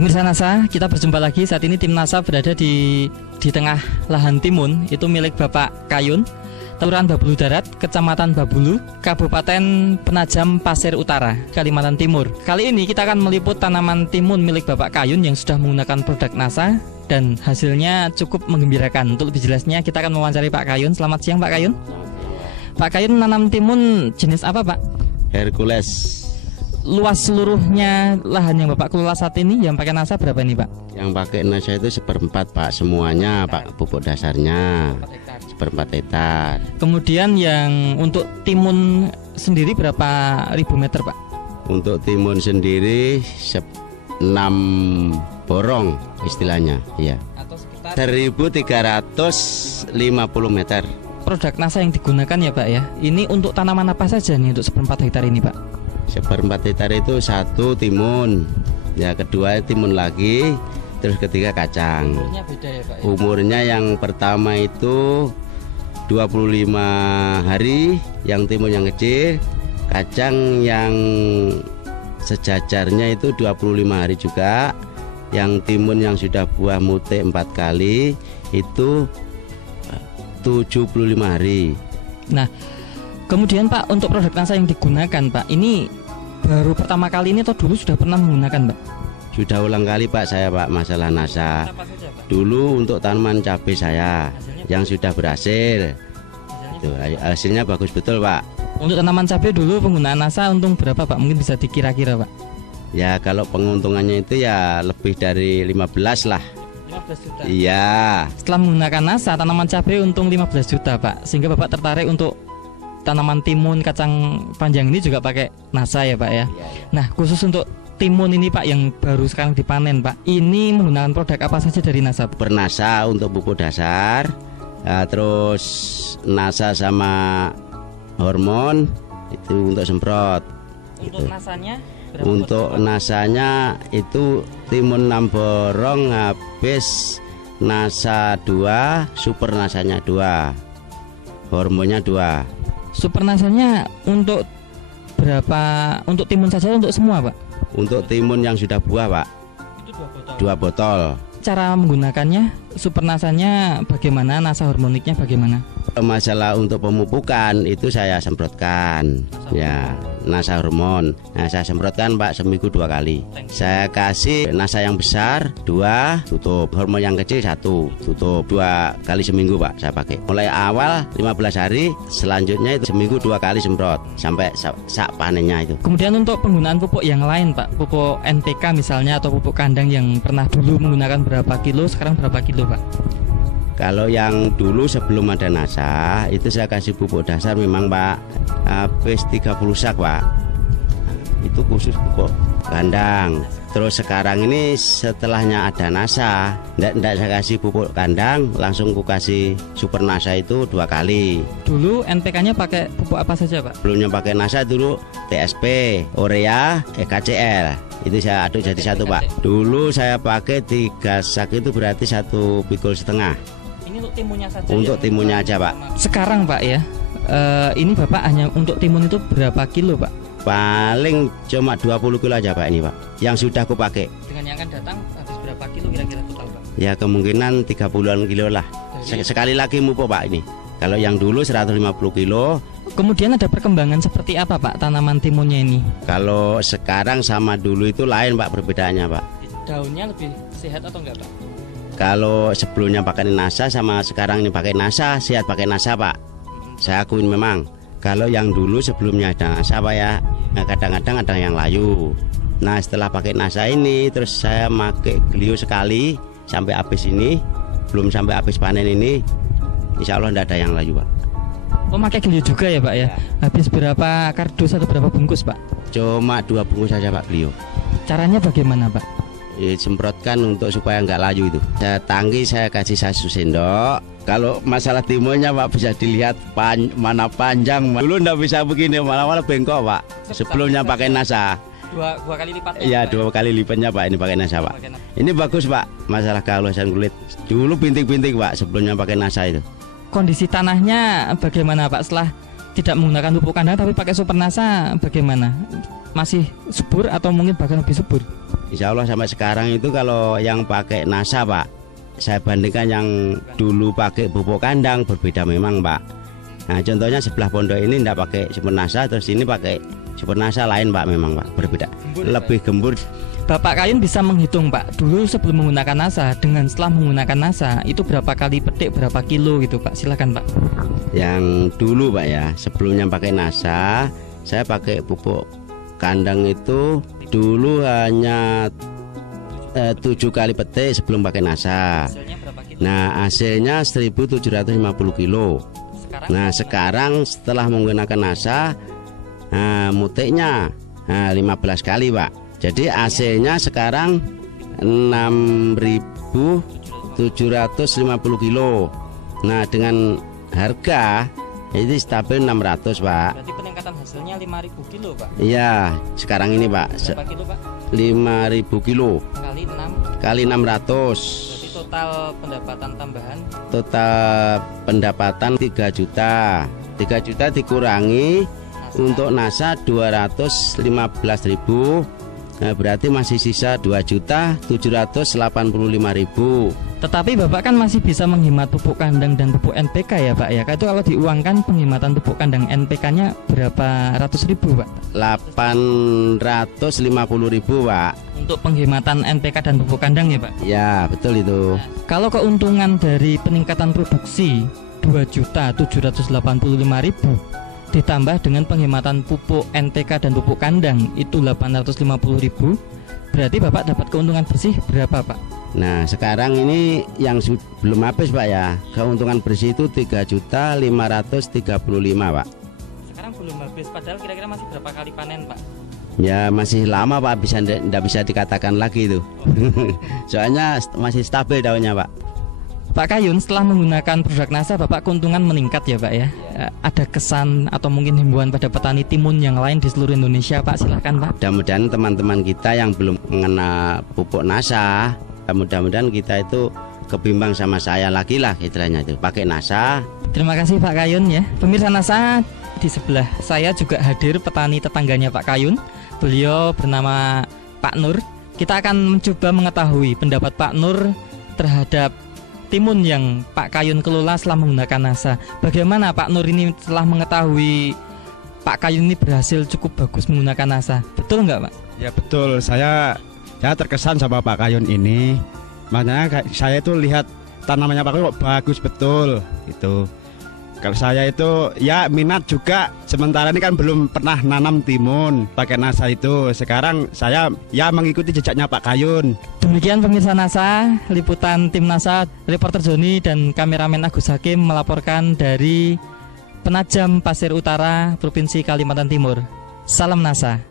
Pemirsa NASA, kita berjumpa lagi. Saat ini tim NASA berada di tengah lahan timun. Itu milik Bapak Kayun, Kelurahan Babulu Darat, Kecamatan Babulu, Kabupaten Penajam Pasir Utara, Kalimantan Timur. Kali ini kita akan meliput tanaman timun milik Bapak Kayun yang sudah menggunakan produk NASA dan hasilnya cukup menggembirakan. Untuk lebih jelasnya kita akan mewawancari Pak Kayun. Selamat siang Pak Kayun. Pak Kayun menanam timun jenis apa Pak? Hercules. Luas seluruhnya lahan yang Bapak kelola saat ini yang pakai NASA berapa nih Pak? Yang pakai NASA itu 1/4 Pak, semuanya Pak, pupuk dasarnya 1/4 hektar. Kemudian yang untuk timun sendiri berapa ribu meter Pak? Untuk timun sendiri 6 borong istilahnya, iya. Atau sekitar 1.350 meter. Produk NASA yang digunakan ya Pak ya. Ini untuk tanaman apa saja nih untuk 1/4 hektar ini Pak? 1/4 hektar itu satu timun, ya kedua timun lagi, terus ketiga kacang. Umurnya beda ya Pak ya? Umurnya yang pertama itu 25 hari, yang timun yang kecil, kacang yang sejajarnya itu 25 hari juga, yang timun yang sudah buah mute 4 kali itu 75 hari. Nah, kemudian Pak, untuk produk NASA yang digunakan Pak, ini baru pertama kali ini atau dulu sudah pernah menggunakan Pak? Sudah ulang kali Pak saya Pak masalah NASA. Apa saja Pak? Dulu untuk tanaman cabai saya yang sudah berhasil. Hasilnya bagus betul Pak. Untuk tanaman cabai dulu penggunaan NASA untung berapa Pak? Mungkin bisa dikira-kira Pak? Ya kalau penguntungannya itu ya lebih dari 15 lah. 15 juta? Iya. Setelah menggunakan NASA, tanaman cabai untung 15 juta Pak. Sehingga Bapak tertarik untuk tanaman timun kacang panjang ini juga pakai NASA ya Pak ya? Iya. Nah khusus untuk timun ini Pak yang baru sekarang dipanen Pak, ini menggunakan produk apa saja dari NASA? Bernasa untuk pupuk dasar, terus NASA sama hormon itu untuk semprot. Untuk Gitu. NASA-nya? Untuk NASA-nya itu timun 6 borong habis NASA 2, super NASA-nya 2, hormonnya 2. Super NASA-nya untuk berapa? Untuk timun saja untuk semua Pak? Untuk timun yang sudah buah Pak, Itu 2 botol. 2 botol. Cara menggunakannya, super NASA-nya bagaimana? NASA hormoniknya bagaimana? Masalah untuk pemupukan itu saya semprotkan ya, NASA hormon. Nah saya semprotkan Pak seminggu 2 kali. Saya kasih NASA yang besar 2, tutup. Hormon yang kecil 1, tutup. 2 kali seminggu Pak saya pakai. Mulai awal 15 hari, selanjutnya itu seminggu 2 kali semprot sampai sak panennya itu. Kemudian untuk penggunaan pupuk yang lain Pak, pupuk NPK misalnya atau pupuk kandang yang pernah dulu menggunakan berapa kilo, sekarang berapa kilo Pak? Kalau yang dulu sebelum ada NASA itu saya kasih pupuk dasar memang Pak habis 30 sak Pak. Itu khusus pupuk kandang. Terus sekarang ini setelahnya ada NASA, enggak saya kasih pupuk kandang, langsung ku kasih super NASA itu 2 kali. Dulu NPK-nya pakai pupuk apa saja Pak? Sebelumnya pakai NASA dulu TSP, Urea, KCL. Itu saya aduk jadi satu Pak. Dulu saya pakai 3 sak itu berarti 1,5 pikul. Ini untuk timunnya saja. Untuk timunnya aja Pak. Sekarang Pak ya, ini Bapak hanya untuk timun itu berapa kilo Pak? Paling cuma 20 kilo aja Pak ini Pak, yang sudah aku pakai. Dengan yang akan datang habis berapa kilo kira-kira total Pak? Ya kemungkinan 30-an kilo lah. Sekali lagi mupuk Pak ini. Kalau yang dulu 150 kilo. Kemudian ada perkembangan seperti apa Pak tanaman timunnya ini? Kalau sekarang sama dulu itu lain Pak perbedaannya Pak. Daunnya lebih sehat atau enggak Pak? Kalau sebelumnya pakai NASA sama sekarang ini pakai NASA, sehat pakai NASA Pak. Saya akuin memang. Kalau yang dulu sebelumnya ada NASA Pak ya, kadang-kadang ada yang layu. Nah setelah pakai NASA ini terus saya pakai Glio sekali sampai habis ini, belum sampai habis panen ini, insya Allah tidak ada yang layu Pak. Oh pakai Glio juga ya Pak ya? Habis berapa kardus atau berapa bungkus Pak? Cuma 2 bungkus saja Pak Glio. Caranya bagaimana Pak? Semprotkan untuk supaya nggak layu itu. Saya tangki, saya kasih 1 sendok. Kalau masalah timunnya Pak bisa dilihat mana panjang. Dulu nggak bisa begini, malah bengkok Pak. Sebelumnya pakai NASA. Dua kali lipatnya. Iya 2 kali lipatnya Pak. Ini pakai NASA Pak. Ini bagus Pak. Masalah kehalusan kulit. Dulu bintik-bintik Pak sebelumnya pakai NASA itu. Kondisi tanahnya bagaimana Pak setelah tidak menggunakan pupuk kandang tapi pakai super NASA bagaimana? Masih subur atau mungkin bahkan lebih subur? Insya Allah sampai sekarang itu kalau yang pakai NASA Pak, saya bandingkan yang dulu pakai pupuk kandang berbeda memang Pak. Nah contohnya sebelah pondok ini tidak pakai super NASA, terus ini pakai super NASA lain Pak, memang Pak berbeda, lebih gembur. Bapak Kayun bisa menghitung Pak, dulu sebelum menggunakan NASA dengan setelah menggunakan NASA itu berapa kali petik, berapa kilo gitu Pak, silakan Pak. Yang dulu Pak ya, sebelumnya pakai NASA, saya pakai pupuk kandang itu dulu hanya 7 kali petik sebelum pakai NASA. Hasilnya berapa kilo? Nah hasilnya 1750 kilo. Nah sekarang setelah menggunakan NASA, mutiknya 15 kali Pak. Jadi AC-nya sekarang 6.750 kilo. Nah dengan harga ini stabil 600 Pak. Berarti peningkatan hasilnya 5.000 kilo Pak. Iya sekarang ini Pak. Berapa kilo Pak? 5.000 kilo Kali 6. kali 600. Berarti total pendapatan tambahan. Total pendapatan 3 juta. 3 juta dikurangi NASA. Untuk NASA 215.000. Nah, berarti masih sisa 2.785.000. Tetapi Bapak kan masih bisa menghemat pupuk kandang dan pupuk NPK ya Pak ya. Itu kalau diuangkan penghematan pupuk kandang NPK-nya berapa ratus ribu Pak? 850.000 Pak. Untuk penghematan NPK dan pupuk kandang ya Pak? Ya betul itu. Kalau keuntungan dari peningkatan produksi 2.785.000 ditambah dengan penghematan pupuk NPK dan pupuk kandang itu 850.000, berarti Bapak dapat keuntungan bersih berapa Pak? Nah sekarang ini yang belum habis Pak ya, keuntungan bersih itu 3.535.000 Pak. Sekarang belum habis, padahal kira-kira masih berapa kali panen Pak? Ya masih lama Pak, tidak bisa dikatakan lagi itu. Soalnya masih stabil daunnya Pak. Pak Kayun, setelah menggunakan produk NASA Bapak keuntungan meningkat ya Pak ya. Ada kesan atau mungkin himbauan pada petani timun yang lain di seluruh Indonesia Pak, silahkan Pak. Mudah-mudahan teman-teman kita yang belum mengenal pupuk NASA, mudah-mudahan kita itu kebimbang sama saya lagi lah istilahnya itu, pakai NASA. Terima kasih Pak Kayun ya. Pemirsa NASA, di sebelah saya juga hadir petani tetangganya Pak Kayun. Beliau bernama Pak Nur. Kita akan mencoba mengetahui pendapat Pak Nur terhadap timun yang Pak Kayun kelola setelah menggunakan NASA. Bagaimana Pak Nur ini setelah mengetahui Pak Kayun ini berhasil cukup bagus menggunakan NASA? Betul nggak Pak? Ya betul, saya terkesan sama Pak Kayun ini. Makanya saya itu lihat tanamannya Pak Kayun kok bagus betul itu. Kalau saya itu ya minat juga, sementara ini kan belum pernah nanam timun pakai NASA itu. Sekarang saya ya mengikuti jejaknya Pak Kayun. Demikian pemirsa NASA, liputan tim NASA, reporter Joni dan kameramen Agus Hakim melaporkan dari Penajam Pasir Utara, Provinsi Kalimantan Timur. Salam NASA.